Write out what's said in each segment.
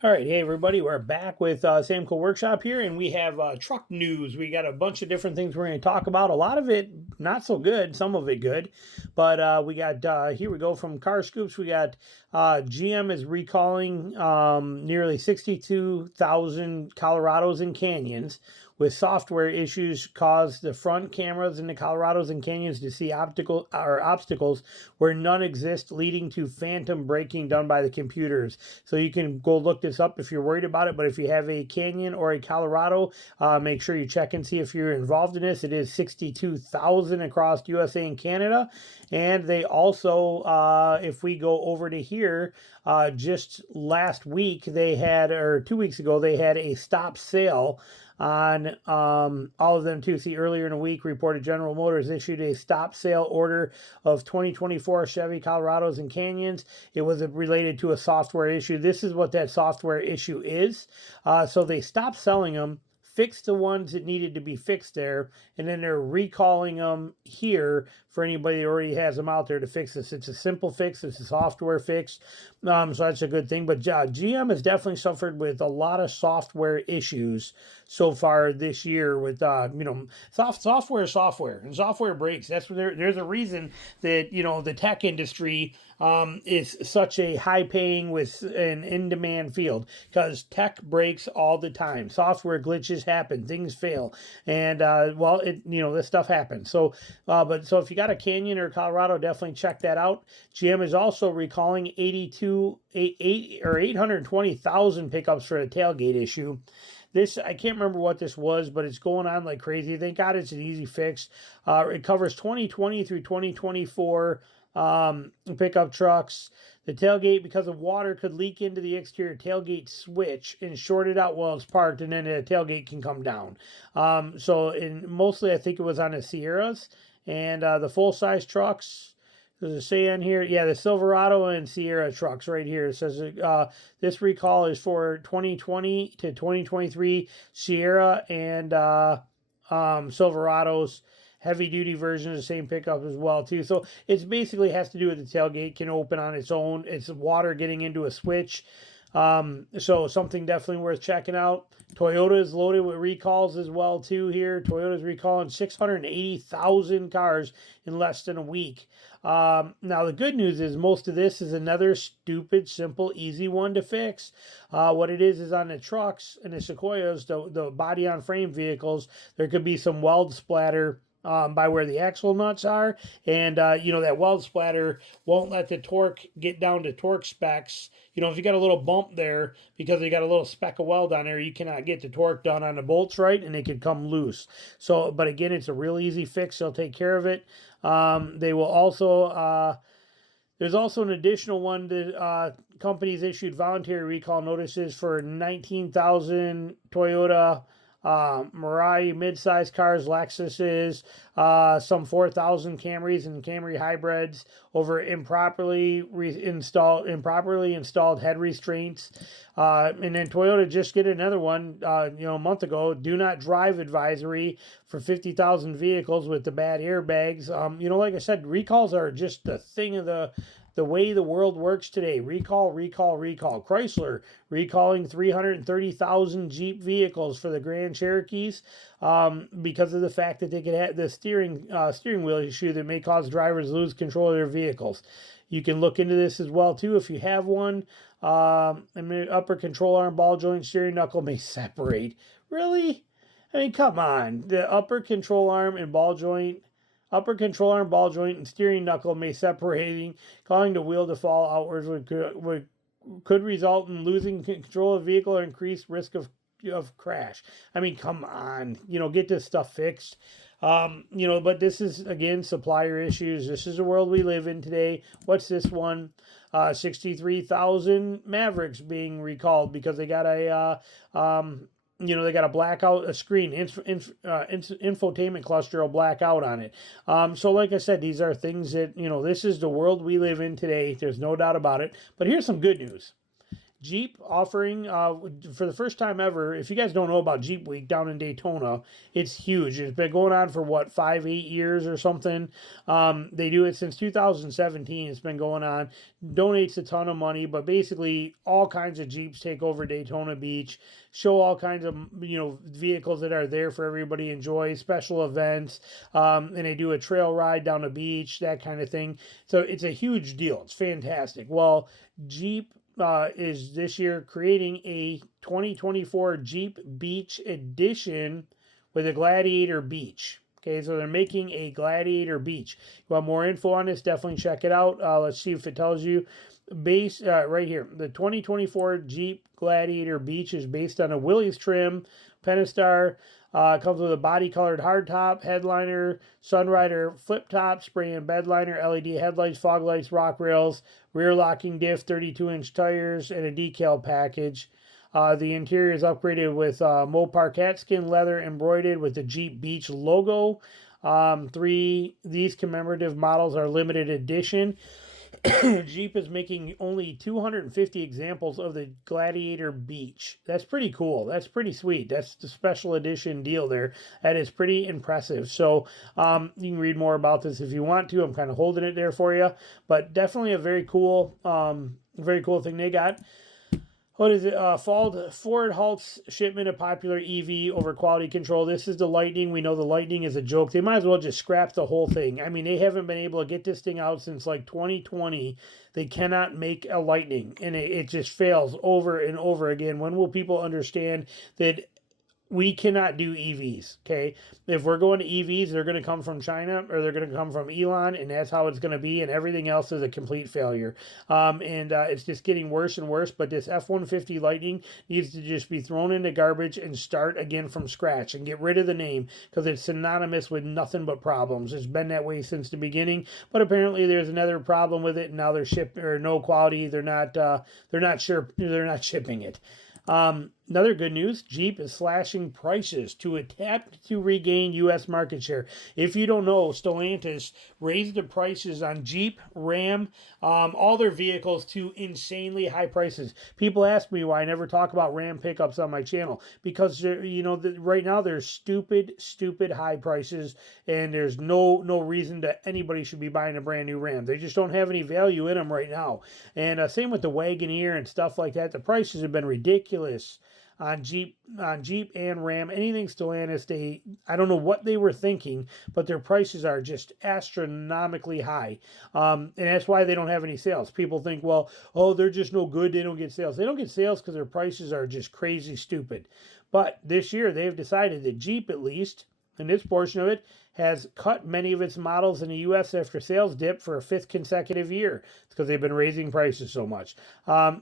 All right, hey everybody, we're back with Samco Workshop here, and we have truck news. We got a bunch of different things we're going to talk about. A lot of it not so good, some of it good, but we got here we go from Car Scoops. We got GM is recalling nearly 62,000 Colorados and Canyons with software issues caused the front cameras in the Colorados and Canyons to see obstacles where none exist, leading to phantom braking done by the computers. So you can go look this up if you're worried about it. But if you have a Canyon or a Colorado, make sure you check and see if you're involved in this. It is 62,000 across USA and Canada. And they also, if we go over to here, just last week they had, or 2 weeks ago, they had a stop sale on all of them too. See, earlier in the week, reported General Motors issued a stop sale order of 2024 Chevy Colorados and Canyons. It was related to a software issue. This is what that software issue is. So they stopped selling them, fixed the ones that needed to be fixed there, and then they're recalling them here for anybody that already has them out there to fix this. It's a simple fix. It's a software fix. So that's a good thing. But GM has definitely suffered with a lot of software issues so far this year with, software is software, and software breaks. That's where there's a reason that, the tech industry is such a high paying with an in-demand field, because tech breaks all the time. Software glitches happen, things fail, and this stuff happens. So if you got a Canyon or Colorado, definitely check that out. GM is also recalling 820,000 pickups for a tailgate issue. This, I can't remember what this was, but it's going on like crazy. Thank God it's an easy fix. It covers 2020 through 2024 pickup trucks. The tailgate, because of water, could leak into the exterior tailgate switch and short it out while it's parked, and then the tailgate can come down. Mostly I think it was on the Sierras, and the full-size trucks. Does it say on here? Yeah, the Silverado and Sierra trucks right here. It says this recall is for 2020 to 2023 Sierra and Silverados. Heavy duty version of the same pickup as well too. So it's basically has to do with the tailgate can open on its own. It's water getting into a switch. So something definitely worth checking out. Toyota is loaded with recalls as well too here. Toyota's recalling 680,000 cars in less than a week. Now the good news is most of this is another stupid, simple, easy one to fix. What it is on the trucks and the Sequoias, the body on frame vehicles, there could be some weld splatter by where the axle nuts are, and that weld splatter won't let the torque get down to torque specs. If you got a little bump there because you got a little speck of weld on there, you cannot get the torque done on the bolts right, and they could come loose. So, but again, it's a real easy fix. They'll take care of it. They will also there's also an additional one that companies issued voluntary recall notices for 19,000 Toyota Mirai mid-size cars, Lexuses, some 4,000 Camrys and Camry hybrids over improperly installed head restraints. And then Toyota just get another one, a month ago, do not drive advisory for 50,000 vehicles with the bad airbags. Like I said, recalls are just the thing of the way the world works today. Recall. Chrysler recalling 330,000 Jeep vehicles for the Grand Cherokees because of the fact that they could have the steering wheel issue that may cause drivers to lose control of their vehicles. You can look into this as well too if you have one. Upper control arm, ball joint, steering knuckle may separate. Really? I mean, come on. The upper control arm, ball joint, and steering knuckle may separating, causing the wheel to fall outwards could result in losing control of the vehicle or increased risk of crash. I mean, come on, get this stuff fixed. But this is, again, supplier issues. This is the world we live in today. What's this one? 63,000 Mavericks being recalled because they got a blackout, a screen, infotainment cluster will black out on it. So like I said, these are things that, this is the world we live in today. There's no doubt about it. But here's some good news. Jeep offering, for the first time ever, if you guys don't know about Jeep Week down in Daytona, it's huge. It's been going on for what, 5-8 years or something. They do it since 2017. It's been going on. Donates a ton of money, but basically all kinds of Jeeps take over Daytona Beach, show all kinds of vehicles that are there for everybody to enjoy, special events, and they do a trail ride down the beach, that kind of thing. So it's a huge deal. It's fantastic. Well, Jeep is this year creating a 2024 Jeep Beach Edition with a Gladiator Beach. Okay, so they're making a Gladiator Beach. You want more info on this? Definitely check it out. Let's see if it tells you. Right here, the 2024 Jeep Gladiator Beach is based on a Willys trim, Pentastar. Comes with a body-colored hardtop, headliner, Sunrider flip top, spray and bed liner, LED headlights, fog lights, rock rails, rear locking diff, 32-inch tires, and a decal package. The interior is upgraded with Mopar cat skin leather embroidered with the Jeep Beach logo. These commemorative models are limited edition. Jeep is making only 250 examples of the Gladiator Beach. That's pretty cool. That's pretty sweet. That's the special edition deal there. That is pretty impressive. So you can read more about this if you want to. I'm kind of holding it there for you. But definitely a very cool thing they got. What is it? Ford halts shipment of popular EV over quality control. This is the Lightning. We know the Lightning is a joke. They might as well just scrap the whole thing. I mean, they haven't been able to get this thing out since like 2020. They cannot make a Lightning, and it just fails over and over again. When will people understand that we cannot do EVs, okay? If we're going to EVs, they're going to come from China or they're going to come from Elon, and that's how it's going to be, and everything else is a complete failure. It's just getting worse and worse, but this F-150 Lightning needs to just be thrown into garbage and start again from scratch and get rid of the name because it's synonymous with nothing but problems. It's been that way since the beginning, but apparently there's another problem with it, and now they're no quality. They're not shipping it. Another good news, Jeep is slashing prices to attempt to regain U.S. market share. If you don't know, Stellantis raised the prices on Jeep, Ram, all their vehicles to insanely high prices. People ask me why I never talk about Ram pickups on my channel. Because, right now there's stupid high prices, and there's no reason that anybody should be buying a brand new Ram. They just don't have any value in them right now. And same with the Wagoneer and stuff like that. The prices have been ridiculous on Jeep and Ram, anything Stellantis. I don't know what they were thinking, but their prices are just astronomically high. And that's why they don't have any sales. People think, well, they're just no good. They don't get sales. They don't get sales because their prices are just crazy stupid. But this year they've decided that Jeep, at least in this portion of it, has cut many of its models in the U.S. after sales dip for a 5th consecutive year. It's because they've been raising prices so much.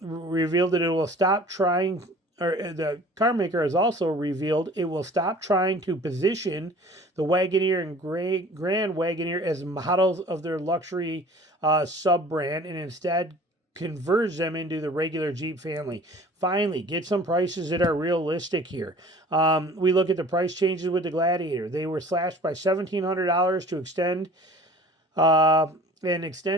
Revealed that it will stop trying, or the car maker has also revealed it will stop trying to position the Wagoneer and Grand Wagoneer as models of their luxury sub-brand, and instead converge them into the regular Jeep family. Finally, get some prices that are realistic here. We look at the price changes with the Gladiator. They were slashed by $1,700 to extend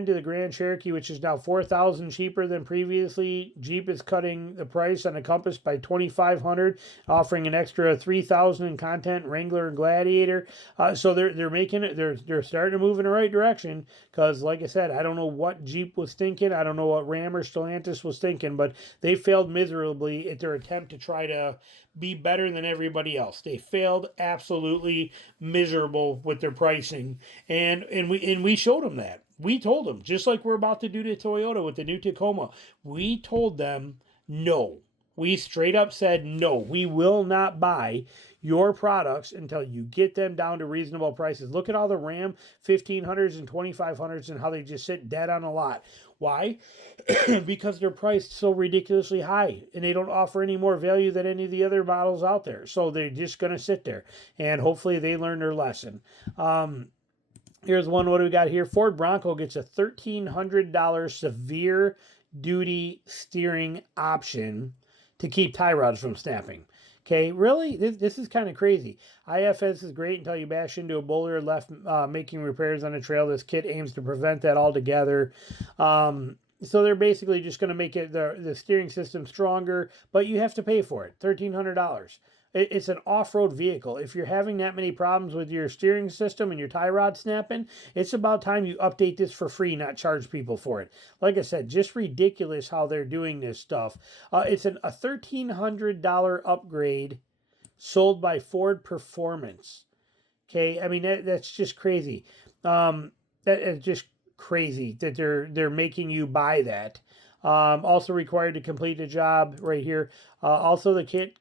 to the Grand Cherokee, which is now $4,000 cheaper than previously. Jeep is cutting the price on the Compass by $2,500, offering an extra $3,000 in content, Wrangler and Gladiator. So they're making it. They're starting to move in the right direction. Because, like I said, I don't know what Jeep was thinking. I don't know what Ram or Stellantis was thinking, but they failed miserably at their attempt to try to be better than everybody else. They failed absolutely miserable with their pricing, and we showed them that. We told them, just like we're about to do to Toyota with the new Tacoma, we told them no. We straight up said no. We will not buy your products until you get them down to reasonable prices. Look at all the Ram 1500s and 2500s and how they just sit dead on a lot. Why? Because they're priced so ridiculously high, and they don't offer any more value than any of the other models out there. So they're just going to sit there, and hopefully they learn their lesson. Here's one. What do we got here? Ford Bronco gets a $1,300 severe duty steering option to keep tie rods from snapping. Okay, really? This is kind of crazy. IFS is great until you bash into a boulder and left making repairs on a trail. This kit aims to prevent that altogether. So they're basically just going to make it the steering system stronger, but you have to pay for it, $1,300. It's an off-road vehicle. If you're having that many problems with your steering system and your tie rod snapping, it's about time you update this for free, not charge people for it. Like I said, just ridiculous how they're doing this stuff. It's a $1,300 upgrade sold by Ford Performance. Okay, I mean that's just crazy. That is just crazy that they're making you buy that. Also required to complete the job right here. Also, the kit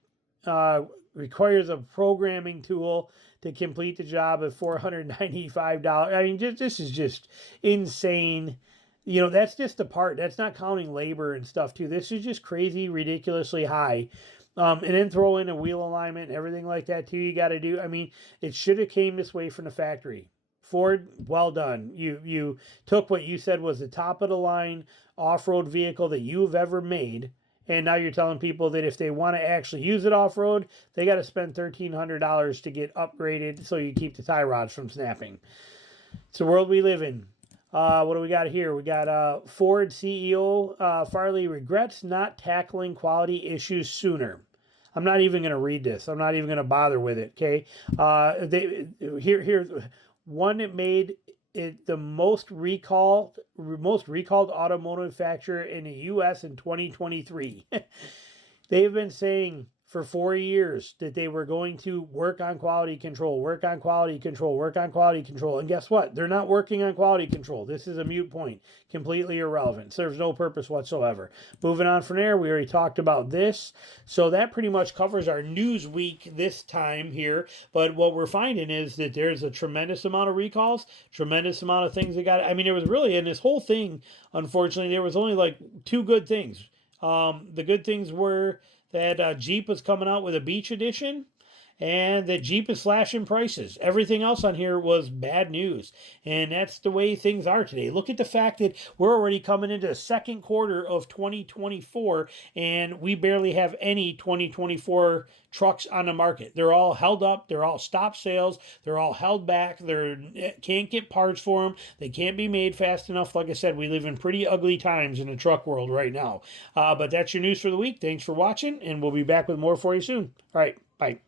requires a programming tool to complete the job at $495. I mean, this is just insane. You know, that's just the part. That's not counting labor and stuff too. This is just crazy, ridiculously high. And then throw in a wheel alignment and everything like that too. You got to do. I mean, it should have came this way from the factory. Ford, well done. You took what you said was the top of the line off-road vehicle that you've ever made, and now you're telling people that if they want to actually use it off-road, they got to spend $1,300 to get upgraded so you keep the tie rods from snapping. It's the world we live in. What do we got here? We got Ford CEO Farley regrets not tackling quality issues sooner. I'm not even going to read this. I'm not even going to bother with it. Okay. Here's one that made it the most recalled automotive manufacturer in the U.S. in 2023. They've been saying for 4 years that they were going to work on quality control, work on quality control, work on quality control. And guess what? They're not working on quality control. This is a moot point. Completely irrelevant. Serves no purpose whatsoever. Moving on from there, we already talked about this. So that pretty much covers our news week this time here. But what we're finding is that there's a tremendous amount of recalls, tremendous amount of things that got, I mean, there was really, in this whole thing, unfortunately, there was only like 2 good things. The good things were that Jeep was coming out with a beach edition, and that Jeep is slashing prices. Everything else on here was bad news, and that's the way things are today. Look at the fact that we're already coming into the second quarter of 2024, and we barely have any 2024 trucks on the market. They're all held up. They're all stop sales. They're all held back. They can't get parts for them. They can't be made fast enough. Like I said, we live in pretty ugly times in the truck world right now. But that's your news for the week. Thanks for watching, and we'll be back with more for you soon. All right, bye.